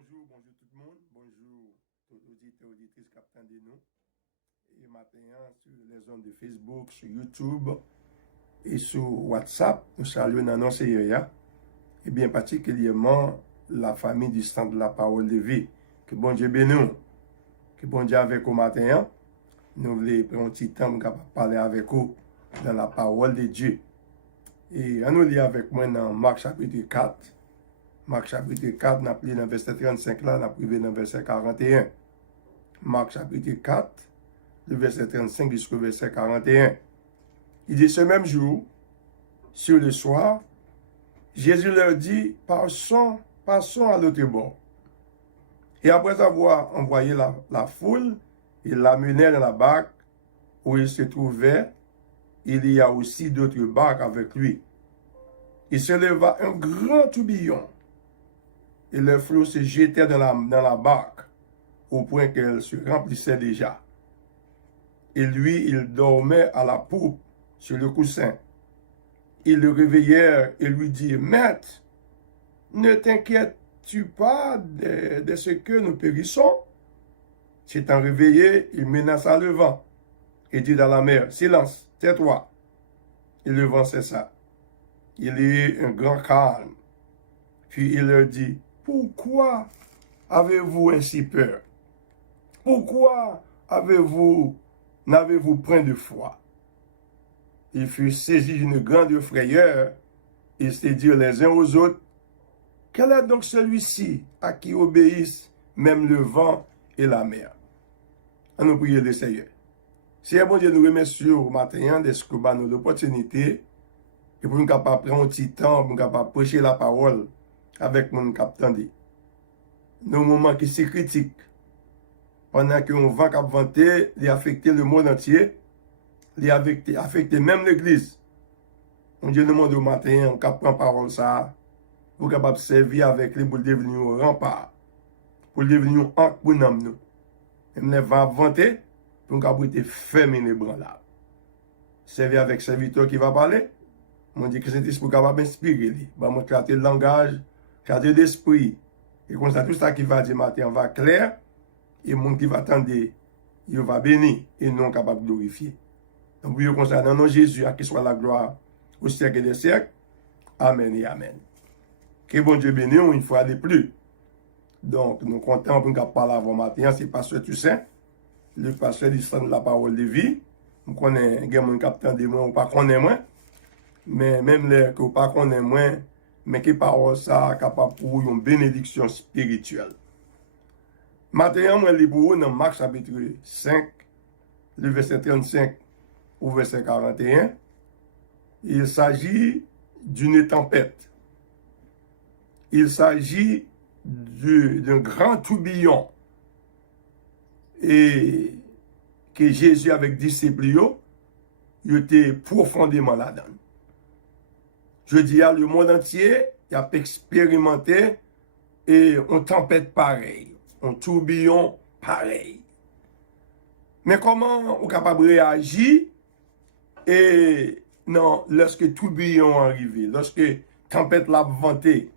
bonjour tout le monde. Bonjour tous les auditeurs et auditrices qui attendent nous. Et maintenant, sur les ondes de Facebook, sur YouTube et sur WhatsApp, nous saluons dans Seigneur. Et bien particulièrement la famille du Centre de la Parole de Vie. Que bon Dieu bénisse. Que bon Dieu avec vous matin. Nous voulons prendre un petit temps pour parler avec vous dans la parole de Dieu. Et on nous lit avec moi dans Marc chapitre 4. Marc chapitre 4, nous avons pris dans le verset 35 là, nous avons privé dans le verset 41. Marc chapitre 4, le verset 35 jusqu'au verset 41. Il dit ce même jour, sur le soir, Jésus leur dit, passons à l'autre bord. Et après avoir envoyé la foule, il l'amenait dans la barque où il se trouvait. Il y a aussi d'autres barques avec lui. Il se leva un grand tourbillon. Et le flot se jetait dans la barque, au point qu'elle se remplissait déjà. Et lui, il dormait à la poupe, sur le coussin. Ils le réveillèrent et lui dirent, Maître, ne t'inquiètes-tu pas de ce que nous périssons? S'étant réveillé, il menaça le vent et dit à la mer, Silence, tais-toi. Et le vent cessa. Il y eut un grand calme. Puis il leur dit, pourquoi avez-vous ainsi peur? Pourquoi n'avez-vous point de foi? Ils furent saisis d'une grande frayeur. Ils se dirent les uns aux autres, quel est donc celui-ci à qui obéissent même le vent et la mer? On nous prie le Seigneur. Seigneur, bon Dieu, nous remercions au matin de ce que nous l'opportunité et pour nous capables prendre un petit temps, pour nous capables prêcher la parole avec mon capitaine. Nos moments qui sont critiques, pendant que on vent cap vanté, il a affecté le monde entier, il a affecté même l'église. On Dieu nous demande au matin, on cap prend parole ça, pour capable servir avec lui pour devenir un rempart, pour devenir un ancre pour nous. Et nous va vanter, pour nous capable être fermer les bras là. Servir avec serviteur qui va parler, on dit que c'est esprit capable d'inspirer lui, va montrer le langage, cadre d'esprit. Et comme ça, tout ça qui va dire matin va clair, et le monde qui va attendre, il va bénir, et non capable de glorifier. Donc, pour comme ça, dans le nom de Jésus, à qui soit la gloire au siècle des siècles. Amen et Amen. Que bon Dieu bénisse, une fois de plus. Donc, nous comptons pour nous parler avant matin, c'est Pasteur Toussaint, le pasteur du Centre de la Parole de Vie. Nous connaissons mon capitaine de moi, ou pas connaît moi, mais même les que pas connaît moi, mais qui parole ça capable pour une bénédiction spirituelle. Maintenant, moi, je pour dans Marc chapitre 5, le verset 35 au verset 41. Il s'agit d'une tempête. Il s'agit d'un grand tourbillon. Et que Jésus avec disciples, il était profondément là-dedans. Je dis le monde entier a expérimenté et une tempête pareille, un tourbillon pareil. Mais comment on est capable de réagir et non, lorsque tourbillon arrive, lorsque tempête l'a venté,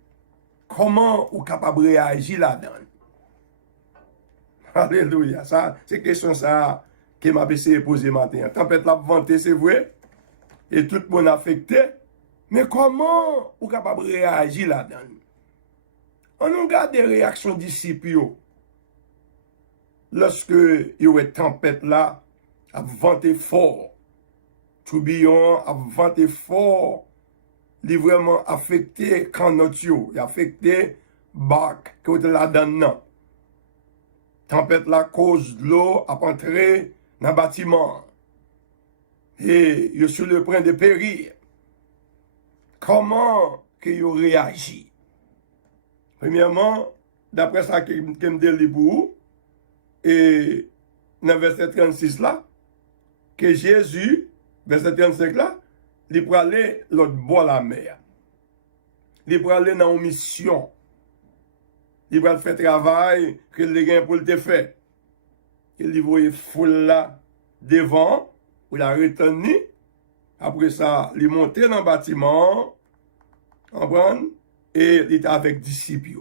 comment on est capable de réagir là-dedans? Alléluia, ça, c'est question ça que m'a essayé de poser matin. Tempête l'a venté, c'est vrai, et tout le monde affecté. Mais comment on est capable de réagir là-dedans? On regarde les réactions des disciples. Lorsque il y a une tempête là, a venté fort. Tourbillon a venté fort. Il est vraiment affecté quand notre il a affecté barque qui est là-dedans. Tempête là cause de l'eau a entré dans le bâtiment. Et il est sur le point de périr. Comment qu'il réagit? Premièrement, d'après ça que me dit pour vous, et dans le verset 36 là, que Jésus, verset 35 là, il peut aller l'autre bord de la mer. Il peut aller dans une mission. Il va faire travail que les gens pour le faire. Il voit foule là devant, il a retenu. Après ça, il est monté dans le bâtiment, et il était avec disciples.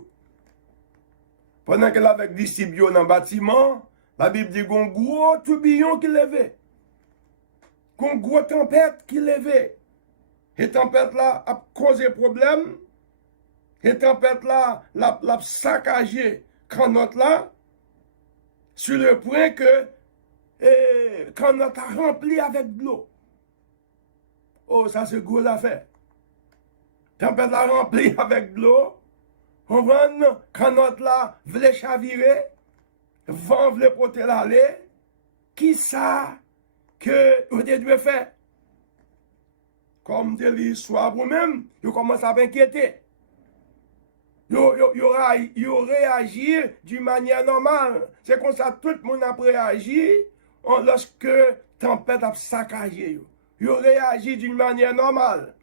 Pendant qu'elle avec disciples dans le bâtiment, la Bible dit qu'on gros tourbillon qui levait. Qu'on gros tempête qui levait. Et tempête là a causé problème. Et tempête là l'a saccagé canotte là. Sur le point que canotte a rempli avec de l'eau. Oh, ça c'est gros affaire. Tempête là rempli avec de l'eau. On voit canotte là voulait chavirer. Vent voulait porter l'aller. Qui ça que vous devez faire? Comme de l'histoire vous-même, vous commencez à m'inquiéter. Vous réagir d'une manière normale. C'est comme ça tout le monde a réagi lorsque la tempête a saccagé. Vous réagir d'une manière normale.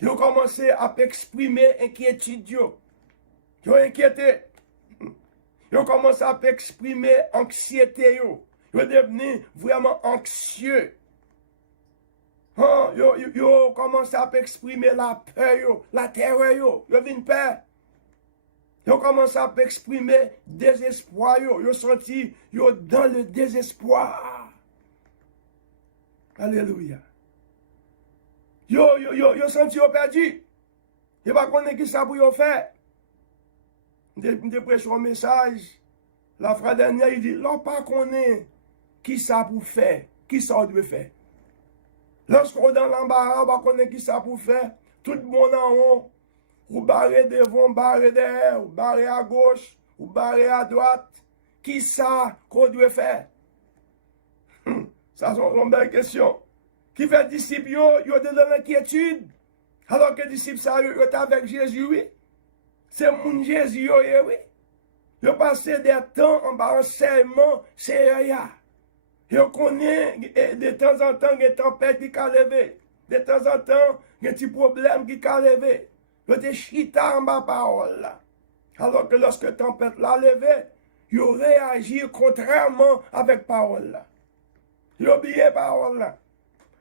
Vous commencez à exprimer inquiétude. Vous inquiété. Vous commencez à exprimer anxiété. Vous devenez vraiment anxieux. Yo commence à exprimer la peur, la terreur, yo vin peur. Yo commence à exprimer désespoir, yo senti yo dans le désespoir. Alléluia. Yo senti yo perdu. Yo pas connaît qui ça pour yo faire. De prêcher un message, la frère dernière il dit, l'on pas connaît qui ça pour faire, qui ça on doit faire. Lorsqu'on est dans l'embarras, on connaît qui ça pour faire. Tout le monde en haut. Ou barré devant, barré derrière, ou barré à gauche, ou barré à droite. Qui ça qu'on doit faire? Ça, c'est une belle question. Qui fait disciples, yo dans l'inquiétude. Alors que les disciples, ça, yo avec Jésus, oui. C'est mon Jésus, oui. Yo passé des temps en bas enseignement, c'est rien. Yo connaît de temps en temps des tempêtes qui sont levées. De temps en temps, des petits problèmes qui sont levés. Yo te chita en bas parole là. Alors que lorsque la tempête l'a levé, yo réagi contrairement avec parole là. Yo oublié parole là.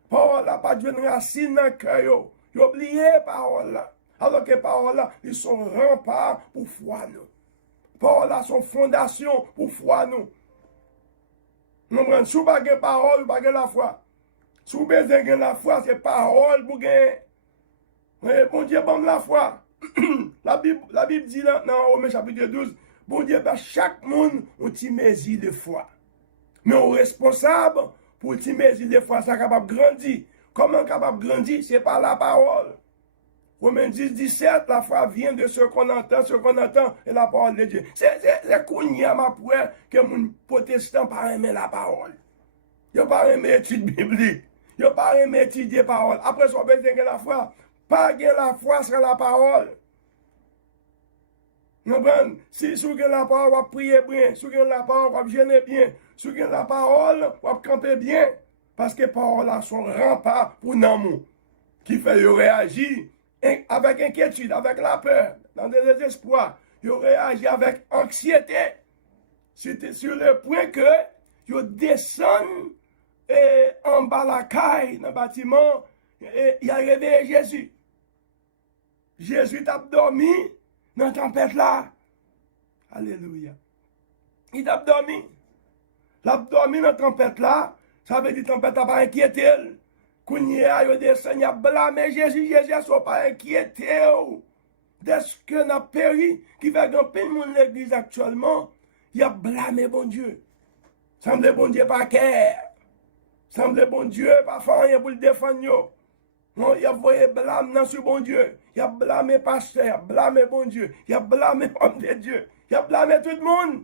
Parole là pas d'une racine dans le cœur yo. Yo oublié parole là. Alors que parole là, ils sont remparts pour foi nous. Parole là sont fondation pour foi nous. Nous prenons sous baguette parole, baguette la foi. Sous besoin de la foi, c'est parole pour gagner. Bon Dieu, bon la foi. La Bible dit dans Romains chapitre 12, bon Dieu, ben, chaque monde a une mesure de foi. Mais on est responsable pour une mesure de foi, ça capable de grandir. Comment capable de grandir? C'est par la parole. Romains 10, 17, la foi vient de ce qu'on entend, et la parole de Dieu. C'est qu'on y a ma foi que mon protestant pas aimer la parole. Il n'a pas aimé étudier la Bible. Il n'a pas aimé étudier la parole. Après, son besoin de la foi. Pas de la foi sur la parole. Vous comprenez? Si vous avez la parole, vous priez bien. Si vous avez la parole, vous gênez bien. Si vous avez la parole, vous campez bien. Parce que les paroles sont remparts pour l'amour. Qui fait réagir avec inquiétude, avec la peur, dans le désespoir. Vous réagissez avec anxiété. C'était sur le point que vous descendez en bas la caille, dans le bâtiment, et il a réveillé Jésus. Jésus t'a dormi dans la tempête là. Alléluia. Il t'a dormi. Il a dormi dans la tempête là. Ça veut dire que la tempête n'a pas inquiété. Quand il a descendu, il a blâmé Jésus. Jésus n'a pas inquiété. Dès que n'a péri, qui va gagner mon l'église actuellement, il a blâmé bon Dieu. Semble bon Dieu pas cœur. Semble bon Dieu pas faire rien pour le défendre. Non, il a voyé blâme dans ce bon Dieu. Il a blâmé pasteur, il a blâmé bon Dieu. Il a blâmé homme de Dieu. Il a blâmé tout le monde.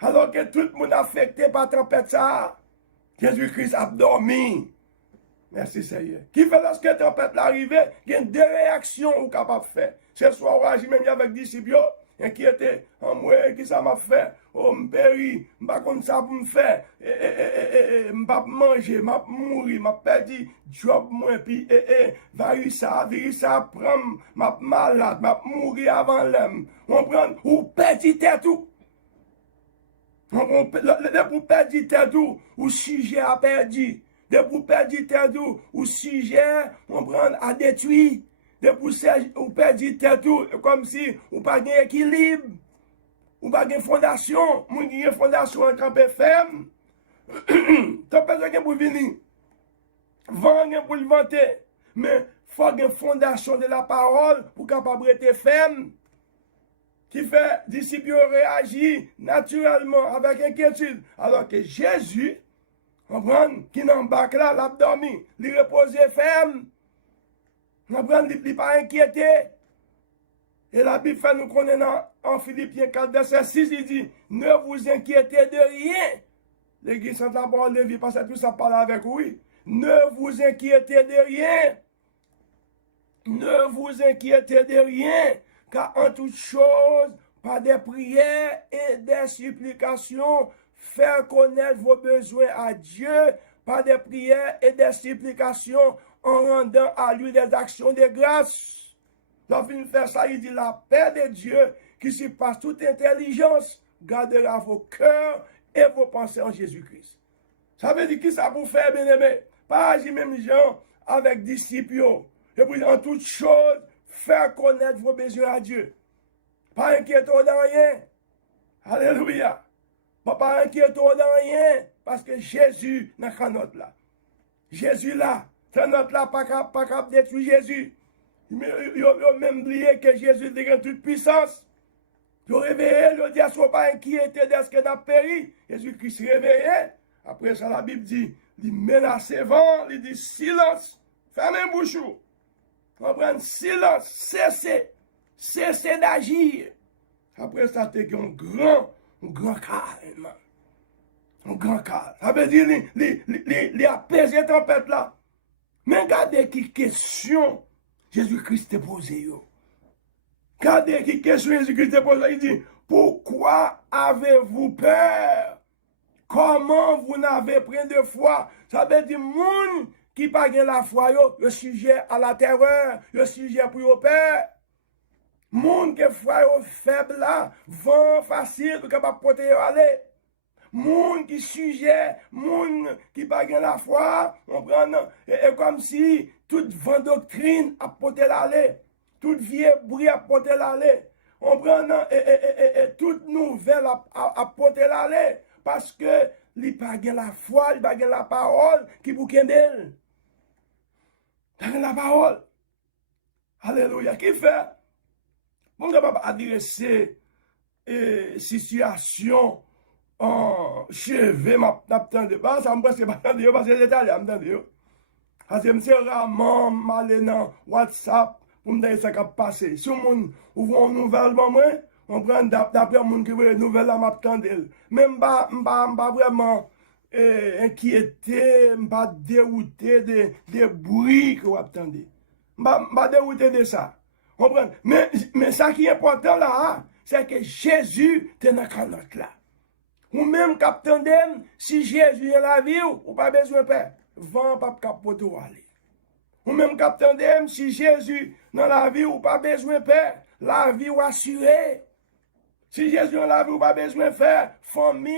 Alors que tout le monde affecté par la tempête ça. Jésus-Christ a dormi. Merci Seigneur. Qui fait lorsque la tempête arrive, il y a deux réactions qu'on est capable de faire. Ce soir, on agit même avec des disciples, inquiété, en moi, qui ça m'a fait? Oh, m'péri, m'pas comme ça pour me faire. M'pas manger, m'pas mourir, m'pas perdu job moi, puis virus ça prend, m'pas malade, m'pas mourir avant l'homme. On prend, ou perdu tout. Pour perdre tout, ou sujet a perdu. Pour perdre tout, ou sujet, on prend à détruire. Pour perdre tout, comme si on pas d'équilibre. ou pas de fondation, moun qui a fondation en campé ferme, t'as pas de pour venir. Vendre pour le vanter, mais faut une fondation de la parole pour capable être ferme. Qui fait disciples réagir naturellement avec inquiétude. Alors que Jésus, comprendre, qui n'embarque là, l'a dormi, il repose ferme. Comprendre, il n'est pas inquiété. Et la Bible fait nous connaître en Philippiens 4, verset 6, il dit, ne vous inquiétez de rien. L'église Sainte la parole de vie, parce que tout ça parle avec oui. Ne vous inquiétez de rien. Ne vous inquiétez de rien. Car en toutes choses, par des prières et des supplications, faire connaître vos besoins à Dieu, par des prières et des supplications, en rendant à lui des actions de grâce. Lorsqu'il fait ça, il dit la paix de Dieu, qui surpasse toute intelligence, gardera vos cœurs et vos pensées en Jésus-Christ. Ça veut dire qui ça pour faire, bien-aimé? Pas agir même gens avec disciples. Et puis en toutes choses, faire connaître vos besoins à Dieu. Pas inquiéter dans rien. Alléluia. Pas inquiéter dans rien. Parce que Jésus n'a qu'un autre là. Jésus là. C'est notre là, pas capable de détruire Jésus. Mais il a même oublié que Jésus a toute puissance. Il a réveillé, il a dit, ne sois pas inquiété de ce que n'a péri. Jésus-Christ s'est réveillé. Après ça, la Bible dit, il menace le vent, il dit silence. Fermez un bouchon. Comprendre, silence, cessez d'agir. Après ça, c'est un grand calme. Un grand calme. Ça veut dire, il apaise la tempête là. Mais regardez qui question Jésus-Christ t'a posé. Regardez qui question Jésus-Christ t'a posé. Il dit, pourquoi avez-vous peur? Comment vous n'avez pris de foi? Ça veut dire, monde qui n'a pas la foi, le sujet à la terreur, le sujet pour le peur. Monde qui foi faible là, vent facile, pour capable porter aller. Monde qui sujet, monde qui n'a pas la foi, on prend, et comme si toute vent doctrine a porté l'aller, toute vieux bruit a porté l'aller. On prend, et toute nouvelle a porté l'aller, parce que il n'a pas la foi, il n'a pas la parole qui vous kendel. La parole. Alléluia. Qui fait? Mon capable adresser situation en chevet, m'attendez pas, ça me presque pas attendre, parce que les Italiens m'attendent. Parce que je rarement mal dans WhatsApp pour me dire ce qui a passé. Si on ouvre une nouvelle, on prend d'après le monde qui veut une nouvelle, m'attendez. Même pas vraiment inquiété, pas dérouté des bruits que vous attendez. Pas dérouté de ça. Comprendre? Mais ça qui est important là, c'est que Jésus est dans la canotte là. Ou même capitaine, si Jésus est la vie, ou pas besoin de peur. Vent pas capoter aller. Ou même capitaine, si Jésus dans la vie, ou pas besoin de peur. La vie ou assurée. Si Jésus dans la vie, ou pas besoin de faire. Famille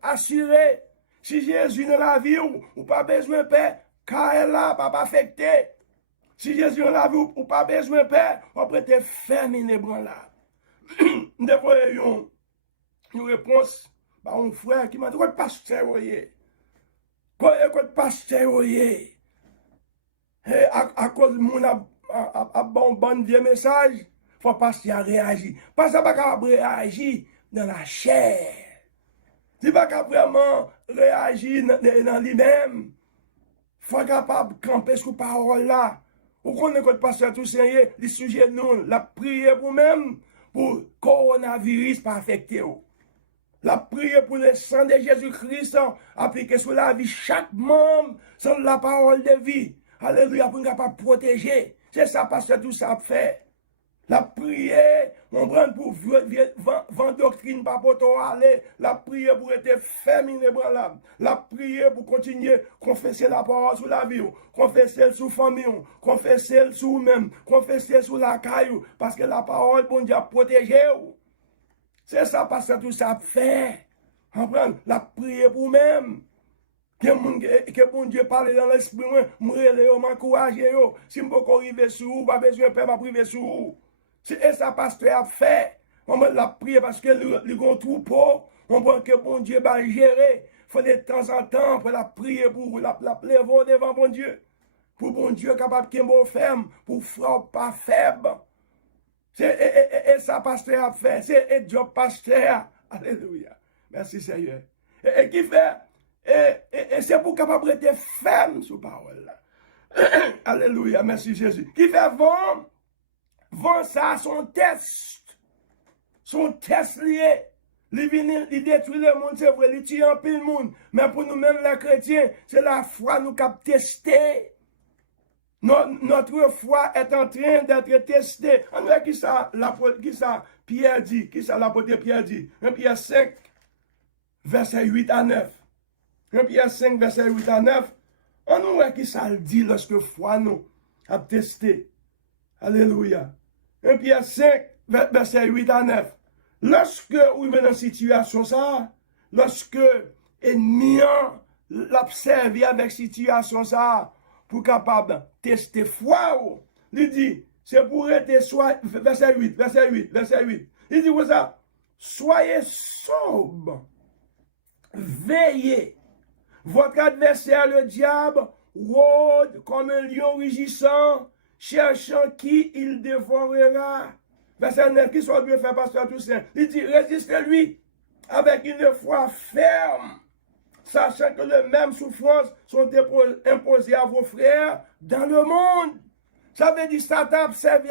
assurée. Si Jésus dans la vie, ou pas besoin de peur. Car elle là, pas affecté. Si Jésus dans la vie, ou pas besoin de peur. On peut te fermer les bras là. Des fois, une réponse. Un frère qui m'a dit, quoi pasteur, quoi pasteur, à cause de mon bon vieux message, il faut passer à réagir. Parce que pas réagir dans la chair. Il pas vraiment réagir dans lui-même. Il faut capable de camper sur parole là. Ou qu'on est le pasteur tout sérieux, les sujets nous, la prière pour même, pour le coronavirus pas affecter. La prière pour le sang de Jésus-Christ appliqué sur la vie chaque membre sans la parole de vie. Alléluia, pour nous capable protéger. C'est ça parce que tout ça fait. La prière, on prend pour vendre doctrine par pour aller. La prière pour être ferme inébranlable. La prière pour continuer confesser la parole sur la vie. Confesser sur la famille. Confesser sur vous-même. Confesser sur la caillou. Parce que la parole, bon Dieu, a protégé. C'est ça parce que tout ça fait. Comprendre? La prière pour même. Que bon Dieu parle dans l'esprit, m'encourager. Si je ne peux pas arriver sur vous, pas besoin de faire ma priver sur vous. Et ça pasteur a fait. On l'a prié parce que le grand troupeau, on voit que bon Dieu va gérer. Il faut de temps en temps pour la prier, pour la lever devant bon Dieu. Pour bon Dieu capable de mot ferme, pour frappe pas faible. Et ça, pasteur a fait. C'est job pasteur. Alléluia. Merci Seigneur. Et qui fait, et c'est pour capable être ferme sous parole là. Alléluia. Merci Jésus. Qui fait vent ça, son test lié. Il détruit le monde, c'est vrai, il tue un peu le monde. Mais pour nous-mêmes, les chrétiens, c'est la foi nous cap tester. Notre foi est en train d'être testée. On voit qui ça Pierre dit, qui ça l'apôtre Pierre dit. 1 Pierre 5, verset 8 à 9. 1 Pierre 5, verset 8 à 9. On voit qui ça le dit lorsque foi nous a testé. Alléluia. 1 Pierre 5, verset 8 à 9. Lorsque vous venez dans une situation ça, lorsque ennemi l'observe avec situation ça, pour capable tester foi, il dit, c'est pour être soit, verset 8. Il dit quoi ça? Soyez sobre, veillez. Votre adversaire, le diable, rôde comme un lion rugissant, cherchant qui il dévorera. Verset 9, qui soit Dieu fait pasteur Toussaint. Il dit, résistez-lui avec une foi ferme, sachant que les mêmes souffrances sont imposées à vos frères dans le monde. Ça veut dire Satan observe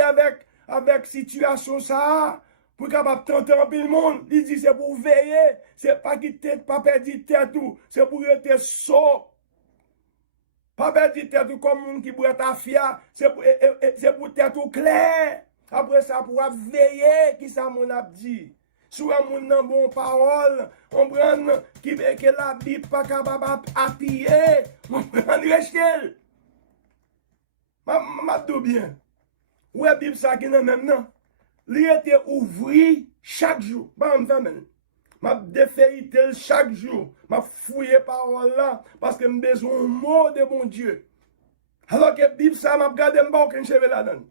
avec situation ça, pour capable tenter un peu le monde. Il dit, c'est pour veiller, c'est pas quitter, pas perdre tête tout, c'est pour être sot. Pas perdre tête comme monde qui boit ta fia, c'est pour tête clair. Après ça, pour veiller, qui ça mon a dit. Soit mon nan bon parole, on prend que la Bible pas capable appuyer, on prend l'échelle. Ma tout bien. Où est Bible ça qui nan même non? Il était ouvert chaque jour. Bah on fait même. M'a défait chaque jour. M'a fouillé parole là parce que j'ai besoin d'un mot de mon Dieu. Alors que Bible ça m'a gardé m'pa aucun cheveu là-dedans.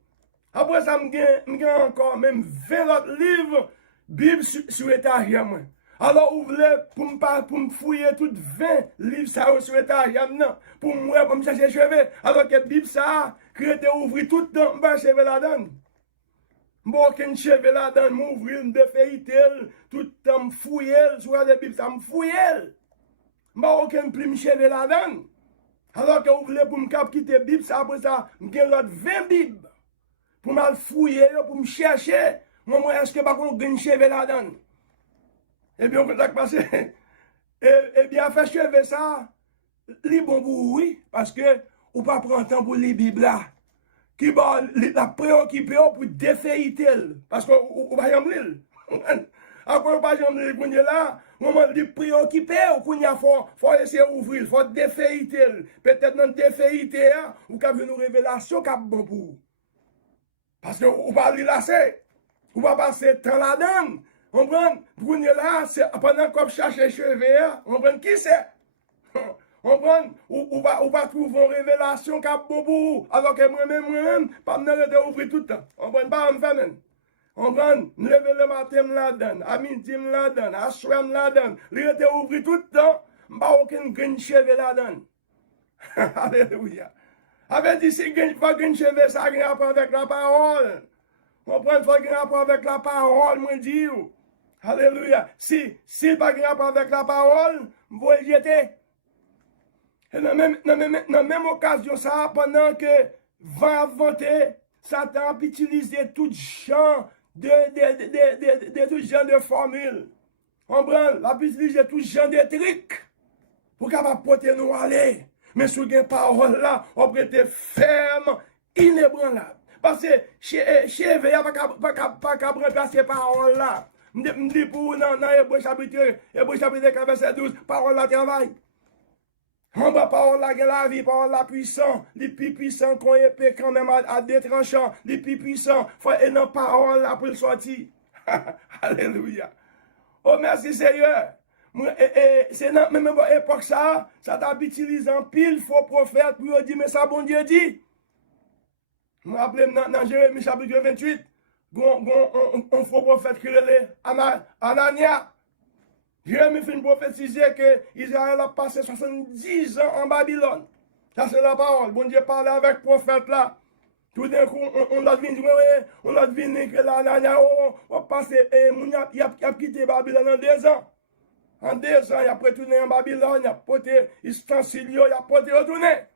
Après ça, j'ai encore même 20 autres livres, Bible sur l'étagère. Alors, vous voulez pour me fouiller toutes 20 livres ça sur l'étagère, pour moi, pour me chercher cheveux. Alors que Bible ça, qui était ouvert tout le temps, je vais cheveux là-dedans. Je n'ai aucun cheveux là-dedans, je m'ouvrir, je défais, tout le temps, je fouiller, sur la Bible ça, je fouiller. Je n'ai aucun plume cheveux là-dedans. Alors que vous voulez pour me quitter la Bible ça, après ça, j'ai l'autre 20 Bibles. Pour me fouiller, pour me chercher, moi, est-ce que je vais gagner cheveux là-dedans? Eh bien, on peut passer. Eh bien, faire cheveux ça, les bon pour oui, parce que on ne peut pas prendre temps pour les Bibles là. Qui va la préoccuper pour défailliter, parce qu'on ne va pas y aller. Après, on ne va pas y aller là, on va les préoccuper, il faut essayer d'ouvrir, il faut défailliter. Peut-être dans défailliter, ou qu'il y a une révélation qui est bon pour vous. Parce que vous ne va pas lasser. Vous ne va pas passer temps là-dedans. On prend, vous là, pendant qu'on cherche les cheveux, on prend qui c'est? On prend, on va trouver une révélation qui est bon pour vous. Alors que moi-même, pas me ouvrir tout le temps. On prend pas en famille. On prend, lever le matin là-dedans, à midi là-dedans, à soir là-dedans. Il était ouvert tout le temps, pas aucun grain de cheveux là-dedans. Alléluia. Avec dit, si il faut qu'une cheveux, ça a un rapport avec la parole. On prend, il faut qu'il y ait un rapport avec la parole, moi dis. Alléluia. Si il n'y a pas un rapport avec la parole, vous le jeter. Et dans la même occasion, ça, pendant que va avancer, Satan a utilisé tout genre de formules. On prend, la utilisé tout genre de trucs pour capable porter nous aller. Mais sur les paroles là, on peut être ferme, inébranlable. Parce que chez Veya, pas qu'à remplacer les paroles là. Je dis pour vous dans Hébreu chapitre 4, verset 12, parole là travail. On va parole là la vie, parole là puissant, les plus puissants qu'on épée quand même à des tranchants, les plus puissants, faut et dans parole là pour le sortir. Alléluia. Oh merci Seigneur. C'est dans la même époque ça t'a utilisé en pile faux prophète pour dire mais ça bon Dieu dit. Je me rappelle dans Jérémie chapitre 28, on faux prophète qui est Anania. Jérémie fin prophétiser que Israël a passé 70 ans en Babylone. Ça c'est la parole. Bon Dieu parlait avec le prophète là. Tout d'un coup, on l'a deviné que l'Anania a passé, il a quitté Babylone en 2 ans. En 2 ans, il a retourné en Babylone, il a porté Istansilio, il a porté retourné.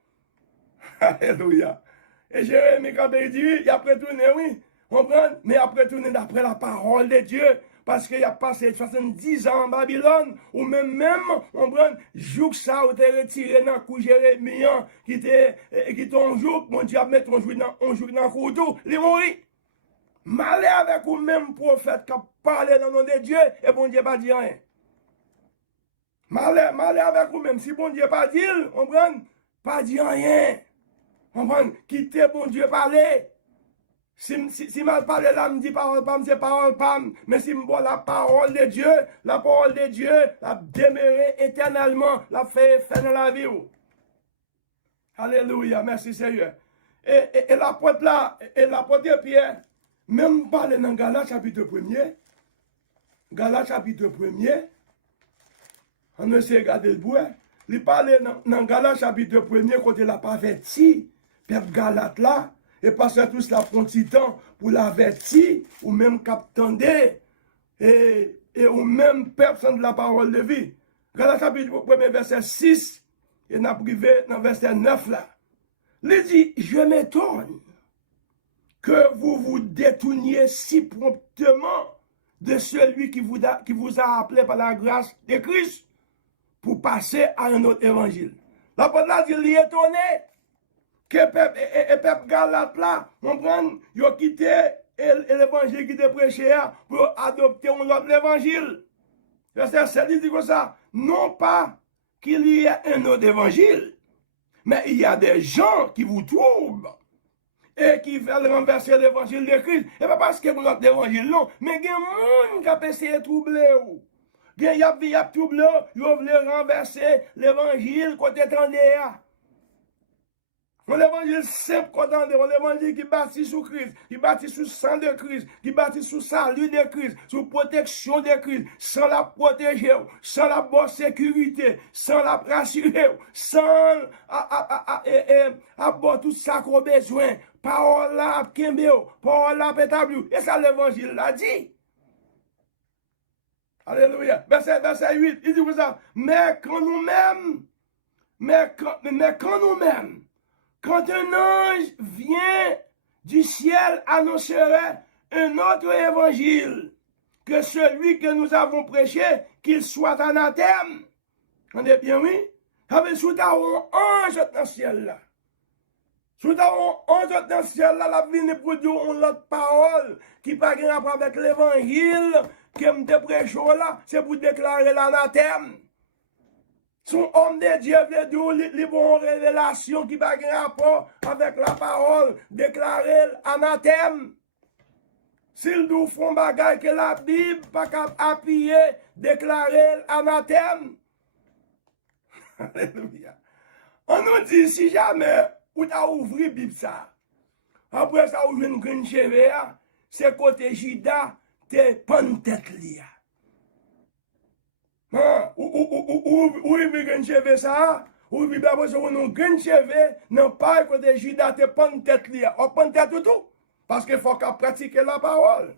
Alléluia. Et Jérémie, quand il dit oui, il a retourné, oui. Comprendre? Mais il a retourné d'après la parole de Dieu. Parce qu'il a passé 70 ans en Babylone, ou même, on prend, jour ça, ou t'es retiré dans le coup Jérémie, qui ton jour, mon Dieu, mettre un jour dans le couteau, il est mort. Malé avec ou même prophète qui a parlé dans le nom de Dieu, et bon Dieu pas dit rien. Malé avec ou même, si bon Dieu pas dit, on prend, pas dit rien. On prend, quitter bon Dieu parler. Si mal parler là, me dit parole pam, c'est parole pam. Mais si me vois la parole de Dieu, la demeurer éternellement, la fait effet dans la vie. Alléluia, merci Seigneur. Et l'apôtre là, et l'apôtre Pierre, même parler dans Galates chapitre 1er, Galates chapitre 1er, on essaie de regarder le bout, il parle dans Galates chapitre 1er, quand il a pas averti, peuple Galate là, et parce que tout cela prend du temps pour l'avertir, ou même captander, et ou même personne de la parole de vie. Galates chapitre 1er, verset 6, et n'a privé dans verset 9 là. Il dit, je m'étonne que vous vous détourniez si promptement de celui qui vous a appelé par la grâce de Christ pour passer à un autre évangile. L'apôtre là dit, il est étonné que peuple Galate là, on prend, ils ont quitté l'évangile qui était prêché pour adopter un autre évangile. Verset 7 il dit comme ça, non pas qu'il y ait un autre évangile, mais il y a des gens qui vous troublent et qui veulent renverser l'évangile de Christ. Et pas parce que vous avez l'évangile, non, mais il y a des gens qui ont essayé de troubler. Il y a des gens qui ont voulu renverser l'évangile côté tendé. On l'évangile simple qu'on entend, on l'évangile qui bâtit sur Christ, qui bâtit sur le sang de Christ, qui bâtit sur le salut de Christ, sur la protection de Christ, sans la protéger, sans la bonne sécurité, sans la rassurer, sans avoir tout ça qu'on a besoin. Parole là, parole là, établie. Et ça, l'évangile l'a dit. Alléluia. Verset 8, il dit comme ça, mais quand nous-mêmes, quand un ange vient du ciel annoncerait un autre évangile que celui que nous avons prêché, qu'il soit anathème. On est bien, oui? Avec sous ta ange dans le ciel là. Sous ta ange dans le ciel là, la vie n'est pour dire une autre parole qui n'a pas de rapport avec l'évangile que me prêché là, c'est pour déclarer l'anathème. Son homme de Dieu veut dire les bonnes révélations qui n'ont pas de rapport avec la parole, déclarer l'anathème. S'il nous font bagaille que la Bible pas capable appuyer, déclarer l'anathème. Alléluia. On nous dit si jamais ou t'as ouvert la Bible ça, après ça ouvre une grande cheveux, c'est côté Jida, t'es pas une tête liée. Ou il veut gagner cheveux ça, ou il veut d'abord sur un grand cheveux, non pas côté Judas, te pas une tête liée, on pas une tête tout. Parce qu'il faut qu'on pratique la parole.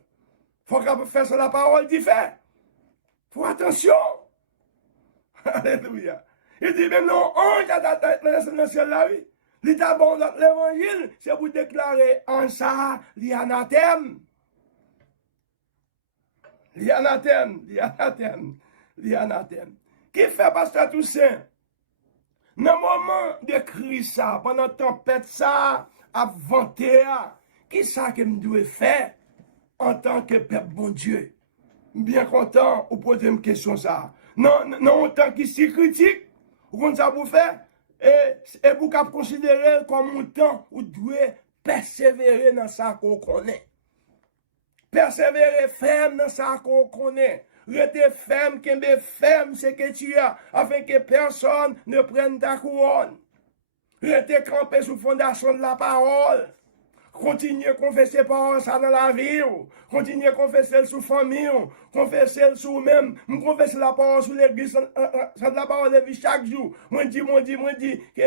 Il faut qu'on fasse la parole différente. Faut attention. Alléluia. Il dit même non, on a dans ciel là, oui. L'état bon de l'évangile, c'est pour déclarer en ça, l'anathème. L'anathème. Qui fait pasteur Toussaint? Dans le moment de crise ça, pendant la tempête ça, à vanter, qui ça que je dois faire en tant que peuple bon Dieu? Bien content, vous posez une question ça. Non, en tant que si critique, vous comptez ça pour faire? Et vous considérer comme un temps où vous devez persévérer dans ça qu'on connaît. Persévérer ferme dans ça qu'on connaît. Rester ferme, qu'est ferme ce que tu as, afin que personne ne prenne ta couronne. Rester campé sous fondation de la parole. Continuez à confesser par ça dans la vie. Continuez à confesser sur la famille. Confesser sur vous-même. Confesser la parole sur l'église. Ça de la parole de vie chaque jour. Moi dis, que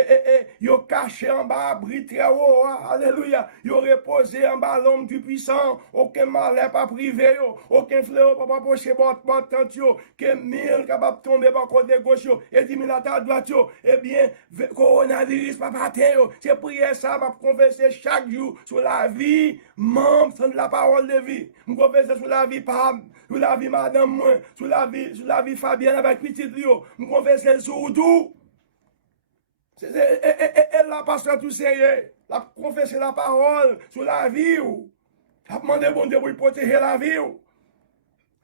yo caché en bas, abri très haut. Alléluia. Yo reposé en bas l'homme du puissant. Aucun malheur pas privé. Aucun fléau pas approcher votre tante. Que mille capable de tomber par côté gauche. Et 10 000 à ta droite. Eh bien, coronavirus pas battre. C'est prier ça, va confesser chaque jour sur la vie, membre de la parole de vie. Je confesse sur la vie Pam, sur la vie madame moi, sur la vie Fabienne avec petit Lio. Je confesse sur tout. Elle n'a pas tout sérieux. La confesser la parole sur la vie. Elle a demandé bon Dieu pour protéger la vie.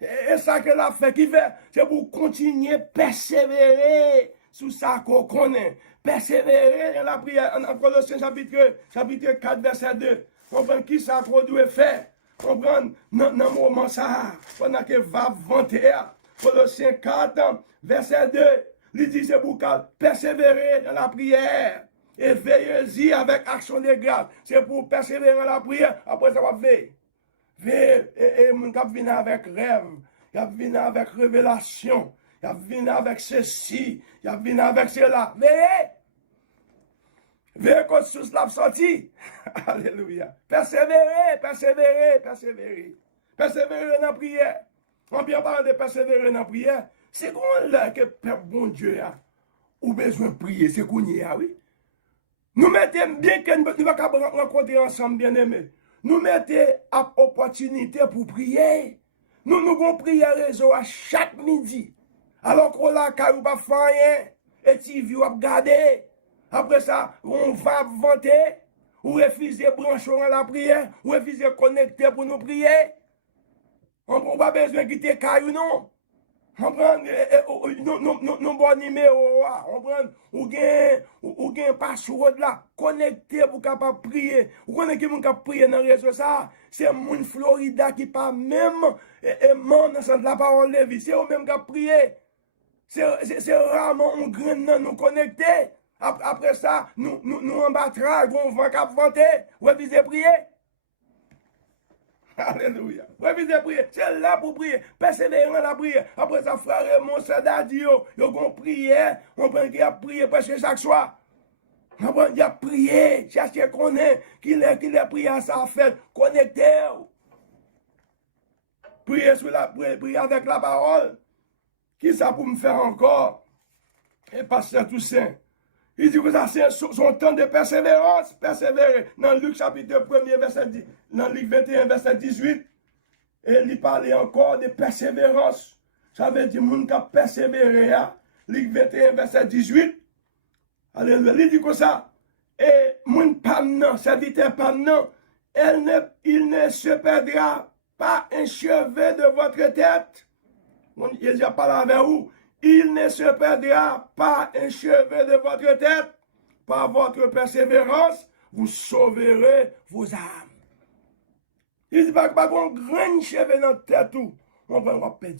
Et ça qu'elle a fait, qui fait, c'est pour continuer à persévérer sur ça qu'on connaît. Persévérer dans la prière, en Colossiens chapitre 4, verset 2. Comprendre qui ça qu'on doit faire. Comprendre dans le moment ça, pendant que va vanter. Colossiens 4, verset 2. Il dit c'est pour persévérer dans la prière. Et veillez-y avec action de grâce. C'est pour persévérer dans la prière, après ça va veiller. Et mon cap vient avec rêve, il vient avec révélation, il vient avec ceci, il vient avec cela. Veillez quand sous la sortie. Alléluia. Persévérer. Persévérer dans la prière. On bien parle de persévérer dans la prière. C'est qu'on là que Père bon Dieu a ou besoin de prier, c'est qu'on y a, oui. Nous mettons bien que nous allons rencontrer ensemble, bien aimés. Nous mettons à opportunité pour prier. Nous allons prier à réseau à chaque midi. Alors qu'on a car ou pas faire rien. Et TV ou regarder. Après ça, on va vanter. Ou refuser brancher dans la prière. Ou refuser connecter pour nous prier. On n'a pas besoin de quitter caillou, non. On prend nos bons numéros, on prend ou gain password là, connecté pour capable prier. Vous connaissez qui mon prier dans le réseau ça, c'est mon Florida qui pas même membre dans la parole de vie, c'est eux même qui prier. C'est rarement un grand nous connecter. Après ça, nous en battra, on va cap vanter, ou viser prier. Alléluia. Révisez prier. C'est là pour prier. Persévérer dans la prière. Après ça, frère, mon soldat dit, yo gon prière. On prend qu'il a prié presque chaque soir. On prend qu'il a prié. Cherchez qu'on est, qu'il est prié à sa fête. Connectez-vous. Priez prier avec la parole. Qui ça pour me faire encore? Et pasteur Toussaint. Il dit que ça, c'est son temps de persévérance. Persévérer. Dans Luc chapitre 1er, verset 10, dans Luc 21, verset 18, et il parlait encore de persévérance. Ça veut dire, moun ka persévérer. Luc 21, verset 18. Alléluia. Il dit que ça. Et moun pamnan, serviteur pamnan, il ne se perdra pas un cheveu de votre tête. Il a parlé avec vous. Il ne se perdra pas un cheveu de votre tête. Par votre persévérance, vous sauverez vos âmes. Il dit pas un grand cheveu dans la tête, on va perdre.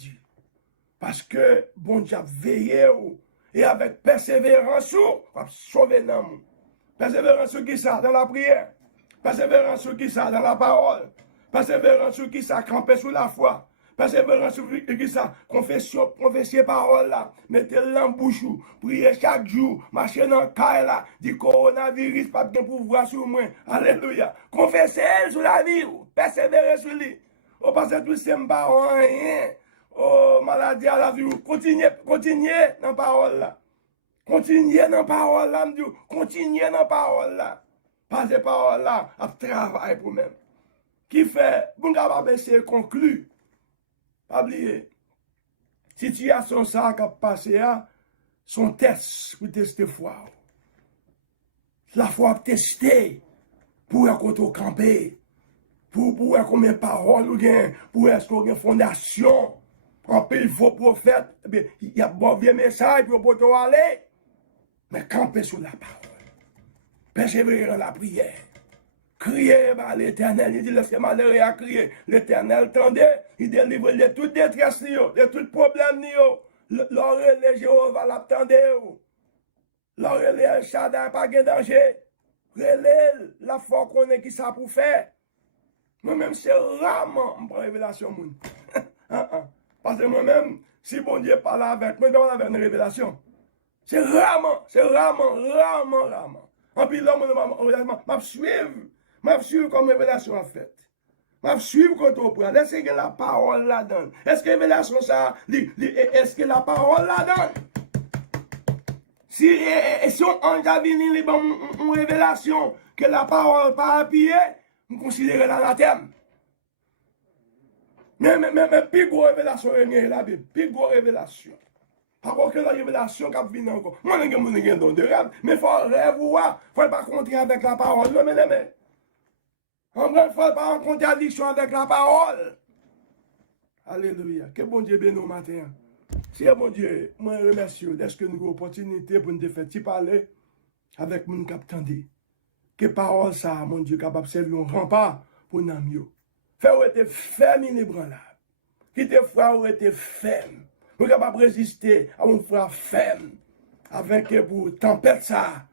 Parce que bon Dieu a veillé et avec persévérance, on va sauver l'âme. Persévérance sur qui ça? Dans la prière. Persévérance sur qui ça? Dans la parole. Persévérance sur qui ça? Camper sous la foi. Persévérance sur qui ça? Confesser parole là. Mettez-le en bouche. Priez chaque jour. Marchez dans le caille là. Dit coronavirus, pas de pouvoir sur moi. Alléluia. Confessez sur la vie. Persévérez sur lui. On passe tout c'est pas rien. Oh, maladie à la vie. Continuez dans la parole là. Continuez dans la parole là. Continuez dans la parole là. Passez parole là. À travail pour même. Qui fait, bon, capable essayer de conclure. Pas oublier. Situation ça qui a passé, son test pour tester foi. La foi tester pour être camper. Pour combien de paroles ou bien, pour est-ce qu'on a une fondation. En peu, il faut prophète. Il y a bon vieux message pour te aller. Mais camper sur la parole. Persévérer dans la prière. Crier par l'Éternel, il dit laissez malheureux à crier. L'Éternel tendait, il délivre de toute détresse, de tout problème. L'oreille de Jéhovah l'attendait. L'oreille de Shaddai, pas de danger. relève la foi qu'on est qui ça pour faire. Moi-même, c'est rarement je prends révélation. Parce que moi-même, si bon Dieu parle avec moi, je parle avec une révélation. C'est rarement. En plus, l'homme, m'a suivre comme révélation en fait. M'a suivre quand on prend. Est-ce que la parole la donne? Est-ce que révélation ça, est-ce que la parole la donne? Si on a venu une révélation que la parole pas appuyée, on considère l'anathème. Mais plus grosse révélation est la Bible, plus grosse révélation. Par contre, que la révélation qui vient encore. Moi, je n'ai don de rêve, mais il faut rêve ou il ne faut pas contrer avec la parole. Non, mais. On ne faut pas en contradiction avec la parole. Alléluia. Que bon Dieu bénisse au matin. Si bon Dieu, moi je remercie. Est-ce que nous avons l'opportunité pour nous faire parler avec mon capitaine? Que parole ça, mon Dieu, capable de servir un rempart pour nous amener. Faire être ferme inébranlable. Qui te fera être ferme. Vous êtes capable de résister à un frère ferme. Avec pour tempête ça.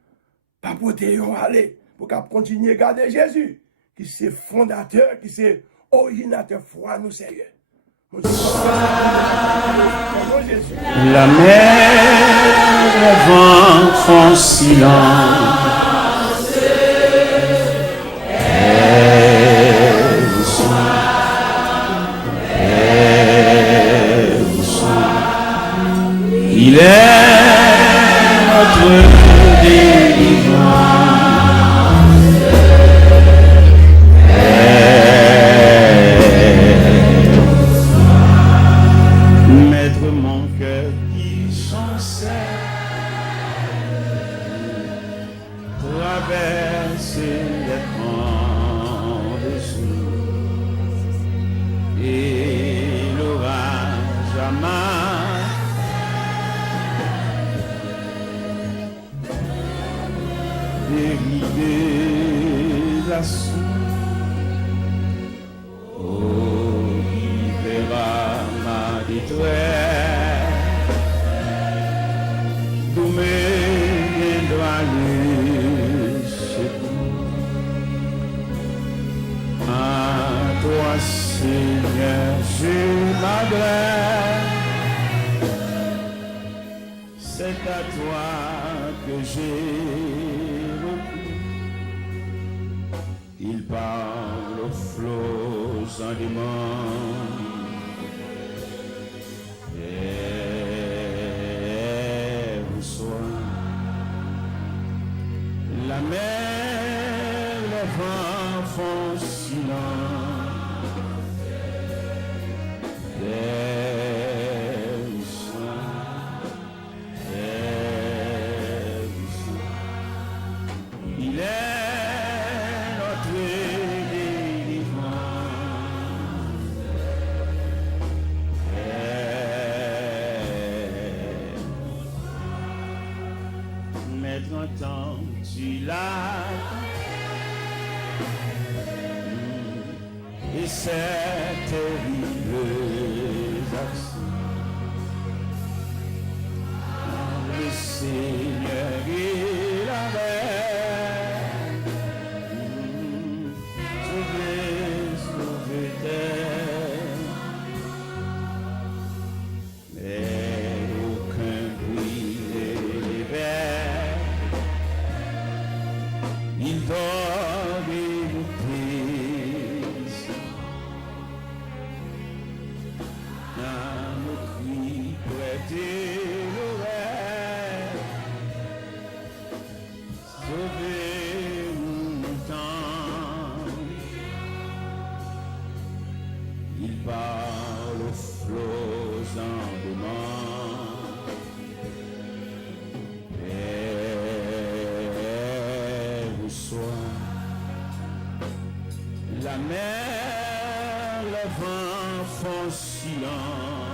Pas pour te aller. Pour continuer à garder Jésus. Qui c'est fondateur, qui c'est originateur foi nous Seigneur. La mer, le vent font silence. Il est notre délivrance. Mettre mon cœur qui chancelle, traverser les camps de jour et l'orage amarre. Dériver la source, oh, il verra ma détresse, d'où me viendra le secours. À toi, Seigneur, je m'adresse, c'est à toi que j'ai recours. Il parle aux flots en démon. Et au soir, la mer, le vent font silence. Et au soir, il est notre délivrance. Mettre un temps sur la et cette terrible action. Le Seigneur il avait sauvé terre, mais aucun bruit n'élevait. Il dort et nous prise dans nos cris prêtés l'oreille. Sauvez-nous longtemps. Il parle aux flots en demande. Et au soir, la mer, le vent font silence.